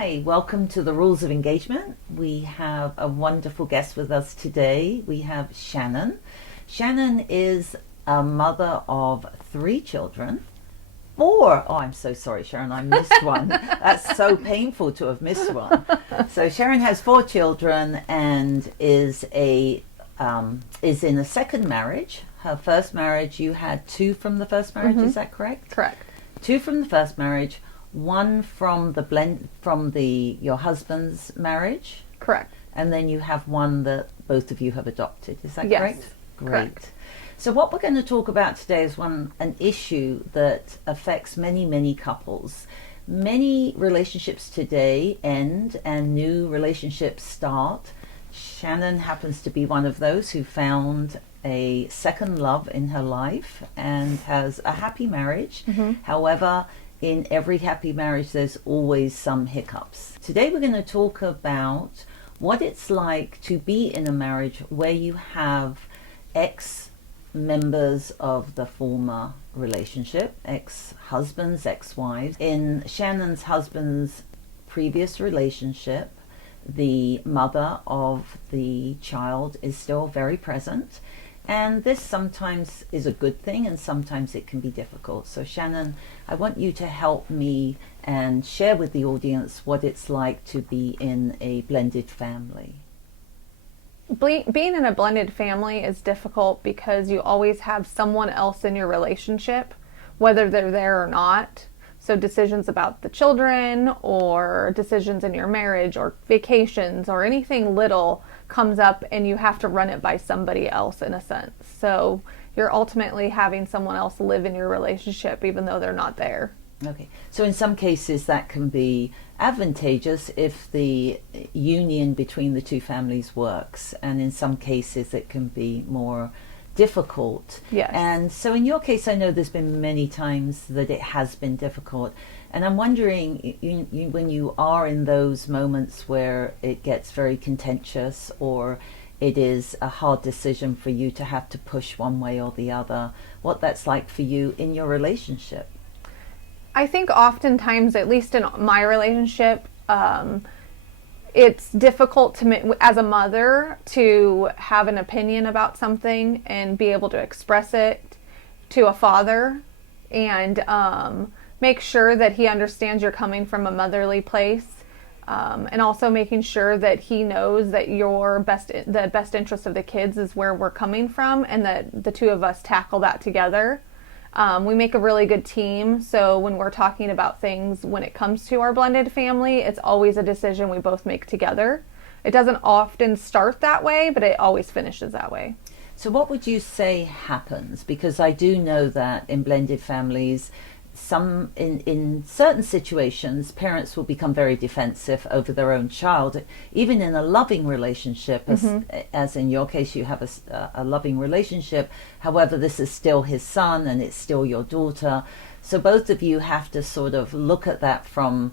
Hi, welcome to the Rules of Engagement. We have a wonderful guest with us today. We have Shannon. Shannon is a mother of 3 children. 4. Oh, I'm so sorry, Sharon, I missed one. That's so painful to have missed one. So Sharon has 4 children and is in a second marriage. Her first marriage, you had 2 from the first marriage, is that correct? Correct. 2 from the first marriage, 1 from your husband's marriage. Correct. And then you have 1 that both of you have adopted. Is that Yes, correct? Great. correct. So what we're going to talk about today is an issue that affects many, many couples. Many relationships today end and new relationships start. Shannon happens to be one of those who found a second love in her life and has a happy marriage. However, in every happy marriage, there's always some hiccups. Today, we're going to talk about what it's like to be in a marriage where you have ex-members of the former relationship, ex-husbands, ex-wives. In Shannon's husband's previous relationship, the mother of the child is still very present. And this sometimes is a good thing and sometimes it can be difficult. So Shannon, I want you to help me and share with the audience what it's like to be in a blended family. Being in a blended family is difficult because you always have someone else in your relationship, whether they're there or not. So decisions about the children or decisions in your marriage or vacations or anything little comes up and you have to run it by somebody else in a sense. So you're ultimately having someone else live in your relationship even though they're not there. Okay. So in some cases that can be advantageous if the union between the 2 families works, and in some cases it can be more difficult. Yes. And so in your case, I know there's been many times that it has been difficult. And I'm wondering, when you are in those moments where it gets very contentious or it is a hard decision for you to have to push one way or the other, what that's like for you in your relationship. I think oftentimes, at least in my relationship, it's difficult to me as a mother to have an opinion about something and be able to express it to a father and make sure that he understands you're coming from a motherly place, and also making sure that he knows that the best interest of the kids is where we're coming from and that the 2 of us tackle that together. We make a really good team, so when we're talking about things when it comes to our blended family, it's always a decision we both make together. It doesn't often start that way, but it always finishes that way. So what would you say happens? Because I do know that in blended families, in certain situations, parents will become very defensive over their own child, even in a loving relationship, as in your case, you have a loving relationship. However, this is still his son and it's still your daughter. So both of you have to sort of look at that from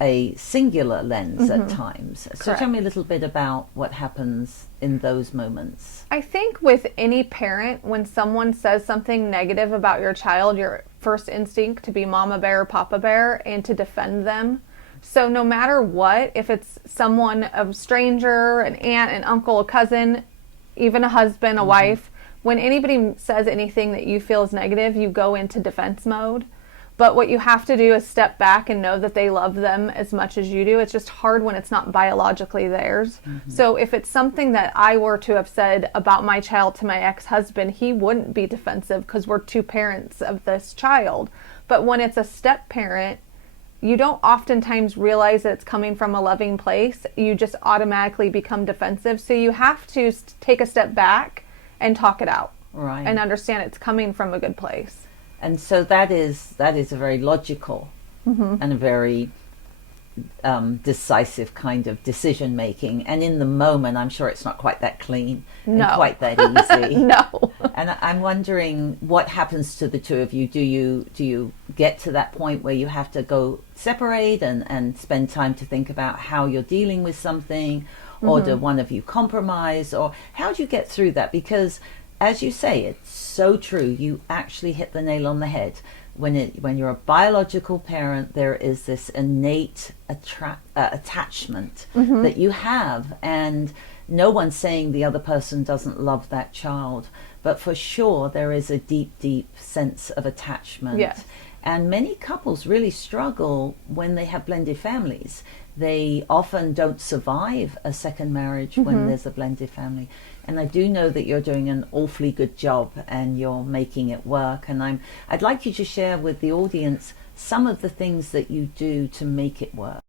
a singular lens at times. So Correct. Tell me a little bit about what happens in those moments. I think with any parent, when someone says something negative about your child, your first instinct to be mama bear or papa bear and to defend them. So no matter what, if it's someone, a stranger, an aunt, an uncle, a cousin, even a husband, a wife, when anybody says anything that you feel is negative, you go into defense mode. But what you have to do is step back and know that they love them as much as you do. It's just hard when it's not biologically theirs. So if it's something that I were to have said about my child to my ex-husband, he wouldn't be defensive because we're 2 parents of this child. But when it's a step parent, you don't oftentimes realize that it's coming from a loving place. You just automatically become defensive. So you have to take a step back and talk it out. Right. And understand it's coming from a good place. And so that is a very logical and a very decisive kind of decision making. And in the moment, I'm sure it's not quite that clean and quite that easy. No. And I'm wondering what happens to the 2 of you. Do you get to that point where you have to go separate and spend time to think about how you're dealing with something, or do one of you compromise, or how do you get through that? Because as you say, it's so true. You actually hit the nail on the head. when you're a biological parent, there is this innate attachment that you have, and no one's saying the other person doesn't love that child, but for sure there is a deep, deep sense of attachment. Yes. And many couples really struggle when they have blended families. They often don't survive a second marriage when there's a blended family. And I do know that you're doing an awfully good job and you're making it work. And I'd like you to share with the audience some of the things that you do to make it work.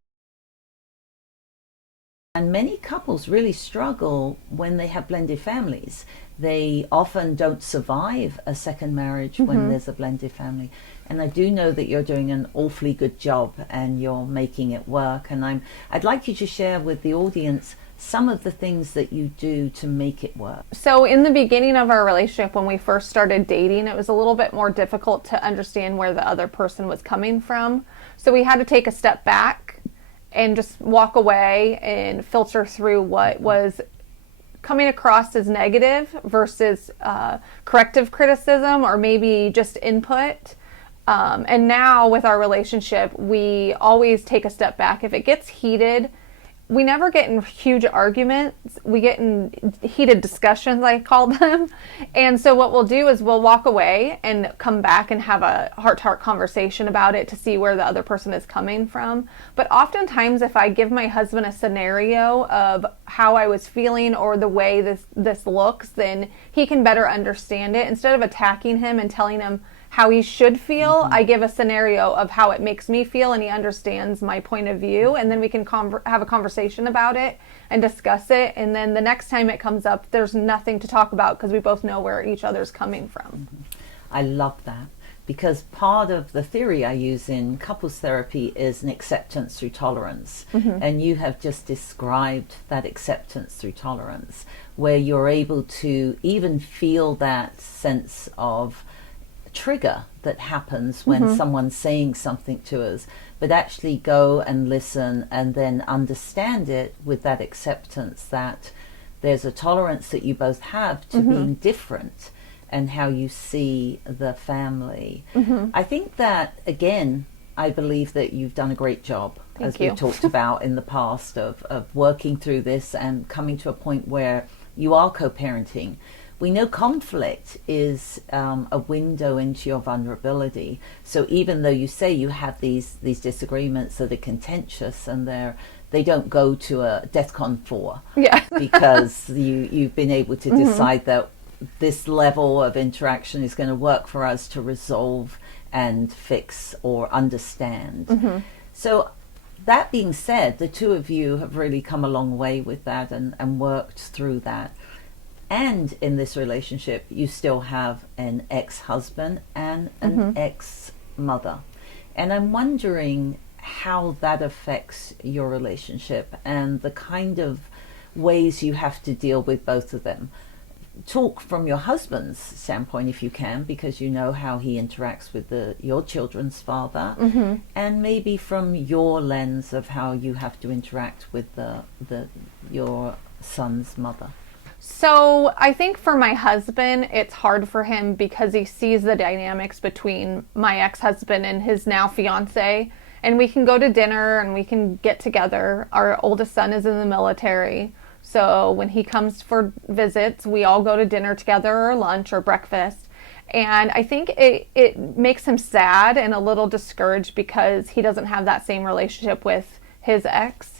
And many couples really struggle when they have blended families. They often don't survive a second marriage when there's a blended family. And I do know that you're doing an awfully good job and you're making it work. And I'd like you to share with the audience some of the things that you do to make it work. So in the beginning of our relationship, when we first started dating, it was a little bit more difficult to understand where the other person was coming from. So we had to take a step back and just walk away and filter through what was coming across as negative versus corrective criticism or maybe just input. And now with our relationship, we always take a step back. If it gets heated, we never get in huge arguments. We get in heated discussions, I call them. And so what we'll do is we'll walk away and come back and have a heart-to-heart conversation about it to see where the other person is coming from. But oftentimes, if I give my husband a scenario of how I was feeling or the way this looks, then he can better understand it. Instead of attacking him and telling him how he should feel, I give a scenario of how it makes me feel, and he understands my point of view, and then we can have a conversation about it and discuss it, and then the next time it comes up, there's nothing to talk about because we both know where each other's coming from. I love that, because part of the theory I use in couples therapy is an acceptance through tolerance, and you have just described that acceptance through tolerance, where you're able to even feel that sense of trigger that happens when someone's saying something to us, but actually go and listen and then understand it with that acceptance that there's a tolerance that you both have to being different and how you see the family. I think that, again, I believe that you've done a great job, as we've talked about in the past, of working through this and coming to a point where you are co-parenting. We know conflict is a window into your vulnerability. So even though you say you have these disagreements that are contentious and they don't go to a DEFCON 4, because you've been able to decide that this level of interaction is going to work for us to resolve and fix or understand. So that being said, the two of you have really come a long way with that and worked through that. And in this relationship, you still have an ex-husband and an ex-mother. And I'm wondering how that affects your relationship and the kind of ways you have to deal with both of them. Talk from your husband's standpoint, if you can, because you know how he interacts with your children's father, and maybe from your lens of how you have to interact with your son's mother. So I think for my husband, it's hard for him because he sees the dynamics between my ex-husband and his now fiance. And we can go to dinner and we can get together. Our oldest son is in the military. So when he comes for visits, we all go to dinner together or lunch or breakfast. And I think it makes him sad and a little discouraged because he doesn't have that same relationship with his ex.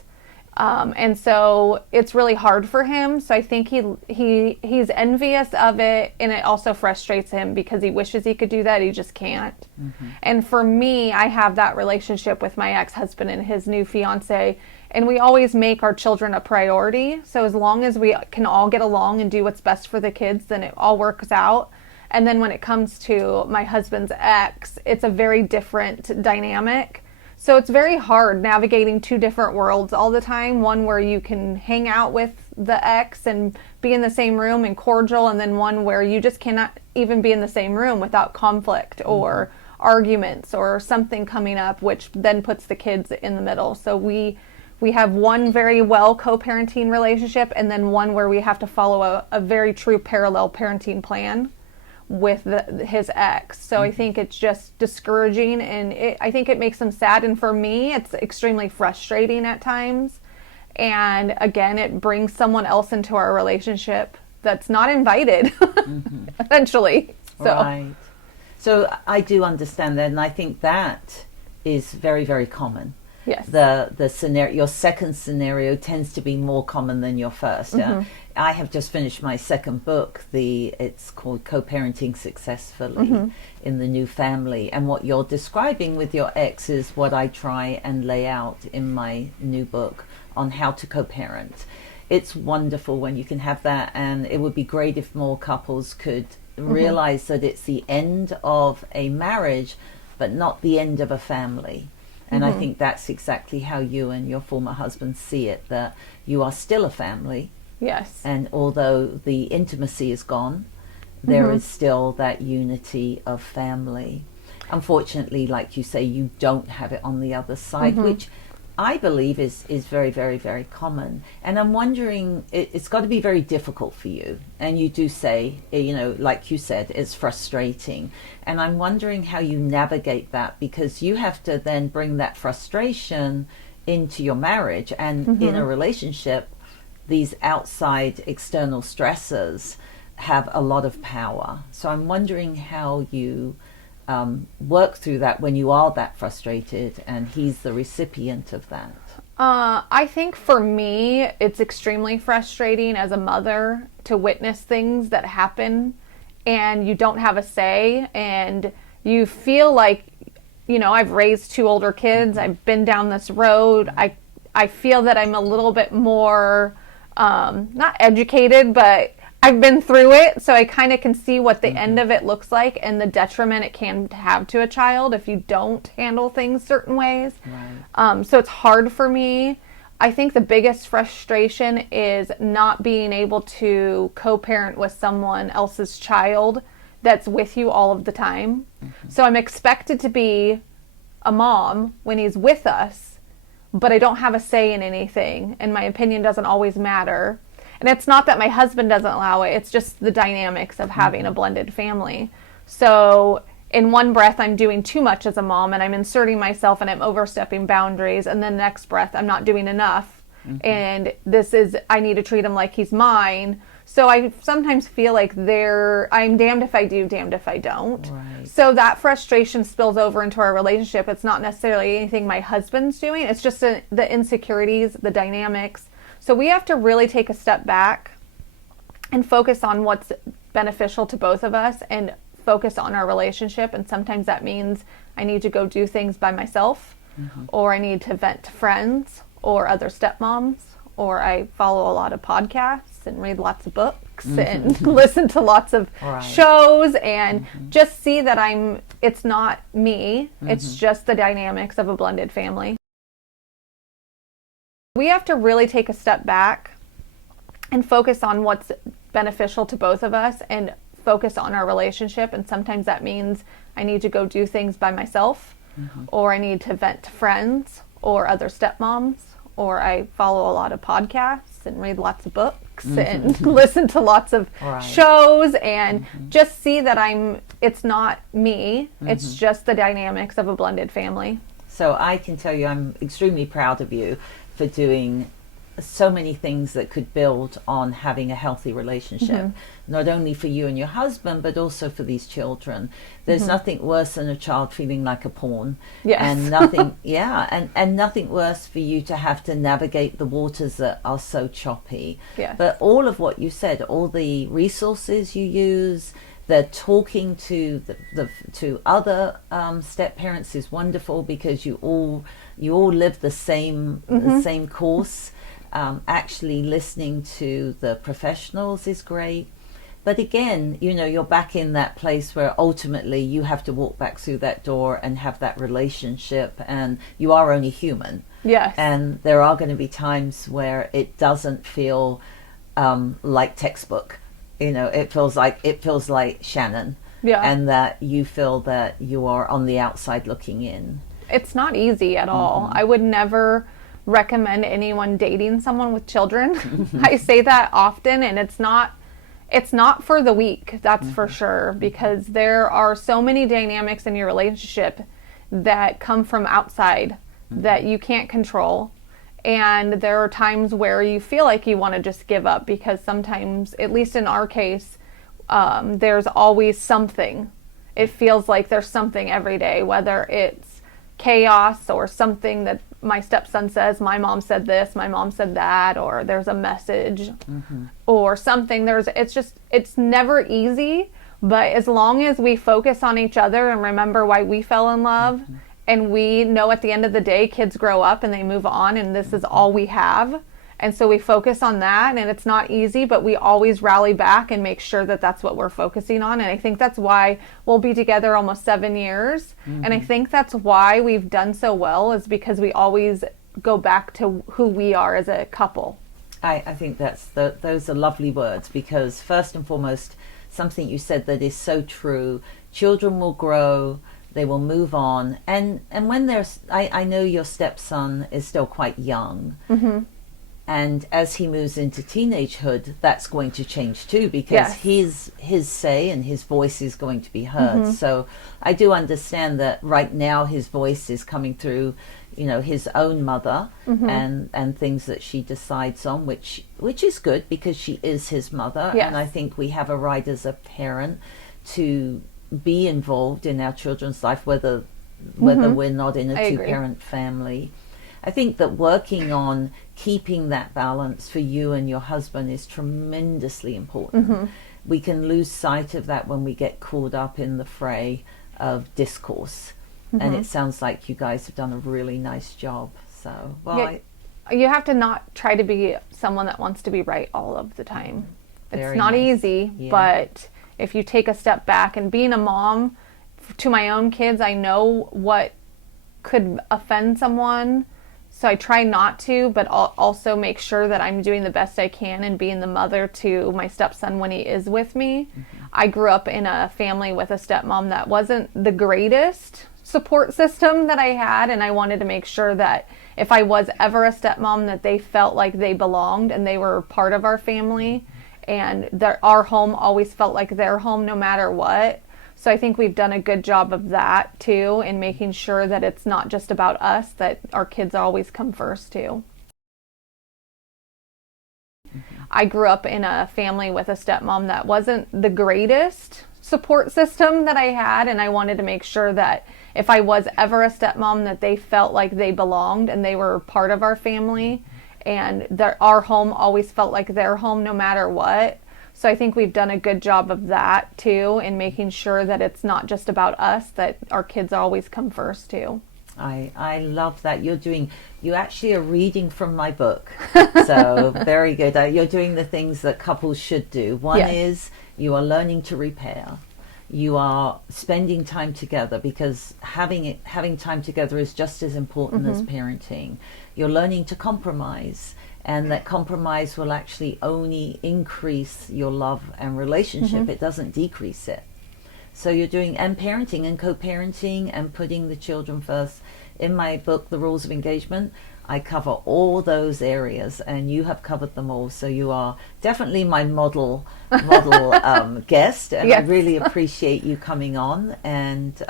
And so it's really hard for him. So I think he's envious of it, and it also frustrates him because he wishes he could do that. He just can't. And for me, I have that relationship with my ex-husband and his new fiance, and we always make our children a priority. So as long as we can all get along and do what's best for the kids, then it all works out. And then when it comes to my husband's ex, it's a very different dynamic. So it's very hard navigating two different worlds all the time. One where you can hang out with the ex and be in the same room and cordial, and then one where you just cannot even be in the same room without conflict or arguments or something coming up, which then puts the kids in the middle. So we have one very well co-parenting relationship, and then one where we have to follow a very true parallel parenting plan, with his ex. So I think it's just discouraging, and I think it makes him sad. And for me, it's extremely frustrating at times. And again, it brings someone else into our relationship that's not invited, eventually. So. Right. So I do understand that, and I think that is very, very common. Yes. The scenario, your second scenario tends to be more common than your first. I have just finished my second book. It's called Co-Parenting Successfully in the New Family. And what you're describing with your ex is what I try and lay out in my new book on how to co-parent. It's wonderful when you can have that, and it would be great if more couples could realize that it's the end of a marriage, but not the end of a family. And I think that's exactly how you and your former husband see it, that you are still a family. Yes. And although the intimacy is gone, there is still that unity of family. Unfortunately, like you say, you don't have it on the other side, which I believe is very, very, very common. And I'm wondering, it's got to be very difficult for you. And you do say, like you said, it's frustrating. And I'm wondering how you navigate that, because you have to then bring that frustration into your marriage. And in a relationship, these outside external stressors have a lot of power. So I'm wondering how you work through that when you are that frustrated and he's the recipient of that. I think for me, it's extremely frustrating as a mother to witness things that happen and you don't have a say, and you feel like, I've raised two older kids. I've been down this road. I feel that I'm a little bit more, not educated, but I've been through it, so I kind of can see what the end of it looks like and the detriment it can have to a child if you don't handle things certain ways. Right. So it's hard for me. I think the biggest frustration is not being able to co-parent with someone else's child that's with you all of the time. So I'm expected to be a mom when he's with us, but I don't have a say in anything, and my opinion doesn't always matter. And it's not that my husband doesn't allow it, it's just the dynamics of having a blended family. So in one breath, I'm doing too much as a mom and I'm inserting myself and I'm overstepping boundaries. And then next breath, I'm not doing enough. And I need to treat him like he's mine. So I sometimes feel like I'm damned if I do, damned if I don't. Right. So that frustration spills over into our relationship. It's not necessarily anything my husband's doing. It's just the insecurities, the dynamics. So we have to really take a step back and focus on what's beneficial to both of us and focus on our relationship. And sometimes that means I need to go do things by myself, or I need to vent to friends or other stepmoms, or I follow a lot of podcasts and read lots of books and listen to lots of shows and just see that it's not me, it's just the dynamics of a blended family. We have to really take a step back and focus on what's beneficial to both of us and focus on our relationship. And sometimes that means I need to go do things by myself, or I need to vent to friends or other stepmoms, or I follow a lot of podcasts and read lots of books and listen to lots of shows and just see that it's not me, it's just the dynamics of a blended family. So I can tell you I'm extremely proud of you for doing so many things that could build on having a healthy relationship, not only for you and your husband, but also for these children. There's nothing worse than a child feeling like a pawn. Yes. And nothing, and nothing worse for you to have to navigate the waters that are so choppy. Yes. But all of what you said, all the resources you use, the talking to to other step parents is wonderful, because you all live the same course. Actually listening to the professionals is great, but again, you're back in that place where ultimately you have to walk back through that door and have that relationship, and you are only human. Yes. And there are going to be times where it doesn't feel like textbook. It feels like Shannon. Yeah. And that you feel that you are on the outside looking in. It's not easy at all. I would never recommend anyone dating someone with children. I say that often, and it's not It's not for the weak, that's for sure, because there are so many dynamics in your relationship that come from outside that you can't control. And there are times where you feel like you want to just give up because sometimes, at least in our case, there's always something. It feels like there's something every day, whether it's chaos or something that my stepson says, my mom said this, my mom said that, or there's a message or something. It's never easy, but as long as we focus on each other and remember why we fell in love, and we know at the end of the day, kids grow up and they move on and this is all we have. And so we focus on that, and it's not easy, but we always rally back and make sure that that's what we're focusing on. And I think that's why we'll be together almost 7 years. And I think that's why we've done so well, is because we always go back to who we are as a couple. I think those are lovely words, because first and foremost, something you said that is so true. Children will grow, they will move on. And when I know your stepson is still quite young. And as he moves into teenagehood, that's going to change too, because his say and his voice is going to be heard. So I do understand that right now his voice is coming through, his own mother and things that she decides on, which is good because she is his mother. And I think we have a right as a parent to be involved in our children's life, whether we're not in a two-parent family. I think that working on keeping that balance for you and your husband is tremendously important. We can lose sight of that when we get caught up in the fray of discourse. And it sounds like you guys have done a really nice job. So, you have to not try to be someone that wants to be right all of the time. It's not easy, but if you take a step back, and being a mom to my own kids, I know what could offend someone. So I try not to, but I'll also make sure that I'm doing the best I can and being the mother to my stepson when he is with me. I grew up in a family with a stepmom that wasn't the greatest support system that I had, and I wanted to make sure that if I was ever a stepmom, that they felt like they belonged and they were part of our family, and our home always felt like their home no matter what. So I think we've done a good job of that too, in making sure that it's not just about us, that our kids always come first too. I grew up in a family with a stepmom that wasn't the greatest support system that I had, and I wanted to make sure that if I was ever a stepmom, that they felt like they belonged and they were part of our family, and our home always felt like their home no matter what. So I think we've done a good job of that too, in making sure that it's not just about us, that our kids always come first too. I love that. You actually are reading from my book. So very good. You're doing the things that couples should do. One is you are learning to repair. You are spending time together, because having time together is just as important as parenting. You're learning to compromise. And that compromise will actually only increase your love and relationship. It doesn't decrease it. So you're doing parenting and co-parenting and putting the children first. In my book, The Rules of Engagement, I cover all those areas, and you have covered them all. So you are definitely my model guest, and I really appreciate you coming on. And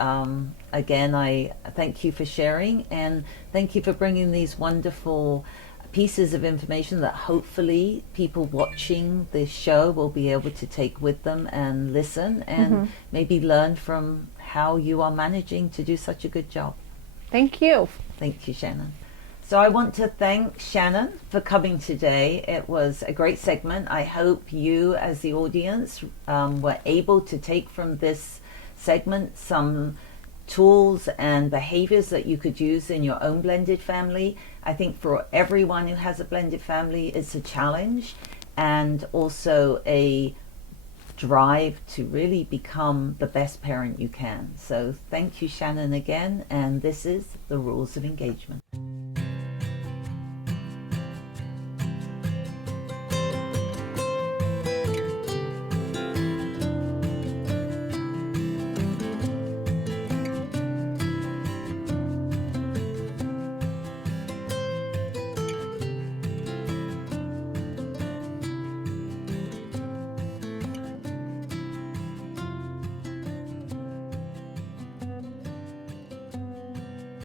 again, I thank you for sharing, and thank you for bringing these wonderful pieces of information that hopefully people watching this show will be able to take with them and listen and maybe learn from how you are managing to do such a good job. Thank you. Thank you, Shannon. So I want to thank Shannon for coming today. It was a great segment. I hope you as the audience were able to take from this segment some tools and behaviors that you could use in your own blended family. I think for everyone who has a blended family, it's a challenge and also a drive to really become the best parent you can. So thank you, Shannon, again. And this is The Rules of Engagement.